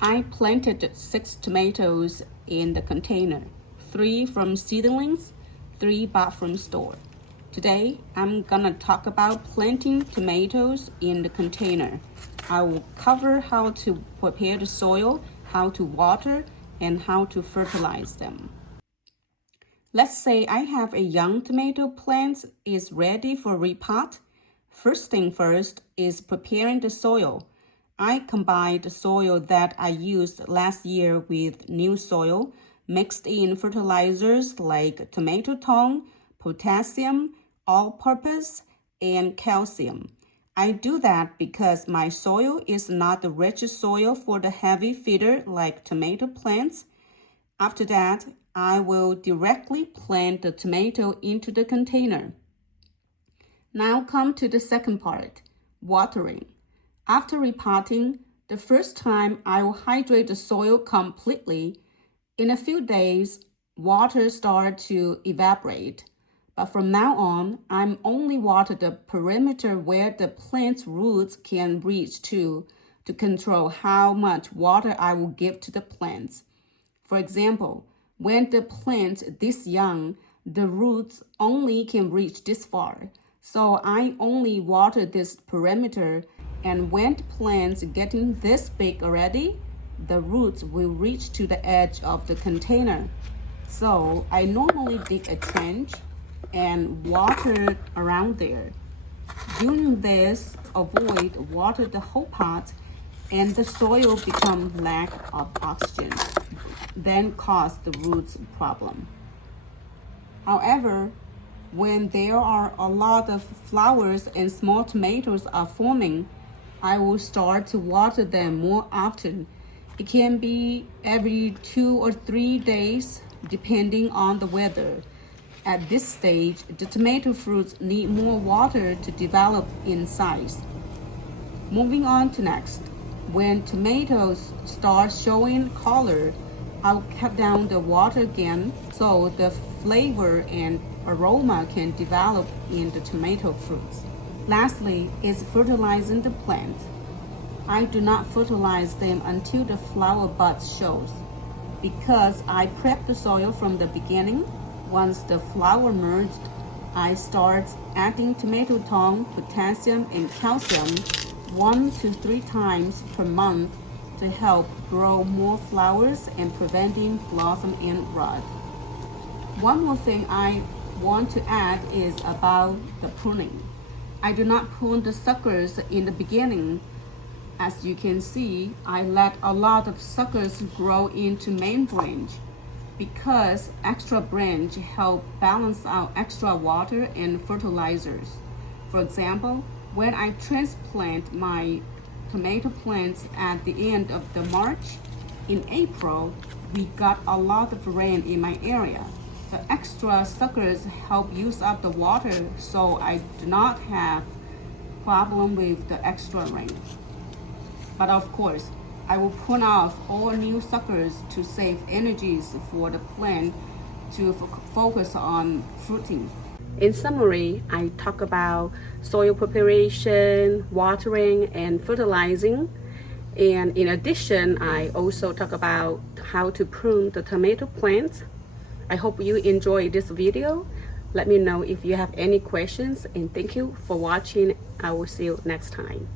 I planted 6 tomatoes in the container, 3 from seedlings, 3 bought from store. Today, I'm gonna talk about planting tomatoes in the container. I will cover how to prepare the soil, how to water, and how to fertilize them. Let's say I have a young tomato plant is ready for repot. First thing first is preparing the soil. I combined the soil that I used last year with new soil, mixed in fertilizers like tomato tongue, potassium, all-purpose, and calcium. I do that because my soil is not the richest soil for the heavy feeder like tomato plants. After that, I will directly plant the tomato into the container. Now come to the second part, watering. After repotting, the first time I will hydrate the soil completely. In a few days, water starts to evaporate. But from now on, I'm only water the perimeter where the plant's roots can reach to control how much water I will give to the plants. For example, when the plant this young, the roots only can reach this far. So I only water this perimeter, and when the plant's getting this big already, the roots will reach to the edge of the container. So I normally dig a trench and water around there. Doing this, avoid water the whole pot and the soil become lack of oxygen, then cause the roots problem. However, when there are a lot of flowers and small tomatoes are forming, I will start to water them more often. It can be every 2 or 3 days, depending on the weather. At this stage, the tomato fruits need more water to develop in size. Moving on to next. When tomatoes start showing color, I'll cut down the water again so the flavor and aroma can develop in the tomato fruits. Lastly is fertilizing the plant. I do not fertilize them until the flower buds shows because I prep the soil from the beginning. Once the flower merged, I start adding tomato tongue, potassium, and calcium 1 to 3 times per month to help grow more flowers and preventing blossom and rot. One more thing I want to add is about the pruning. I do not prune the suckers in the beginning. As you can see, I let a lot of suckers grow into main branch because extra branch help balance out extra water and fertilizers. For example, when I transplant my tomato plants at the end of the March, in April, we got a lot of rain in my area. The extra suckers help use up the water, so I do not have problem with the extra rain. But of course, I will prune off all new suckers to save energies for the plant to focus on fruiting. In summary, I talk about soil preparation, watering, and fertilizing. And in addition, I also talk about how to prune the tomato plants. I hope you enjoyed this video. Let me know if you have any questions, and thank you for watching. I will see you next time.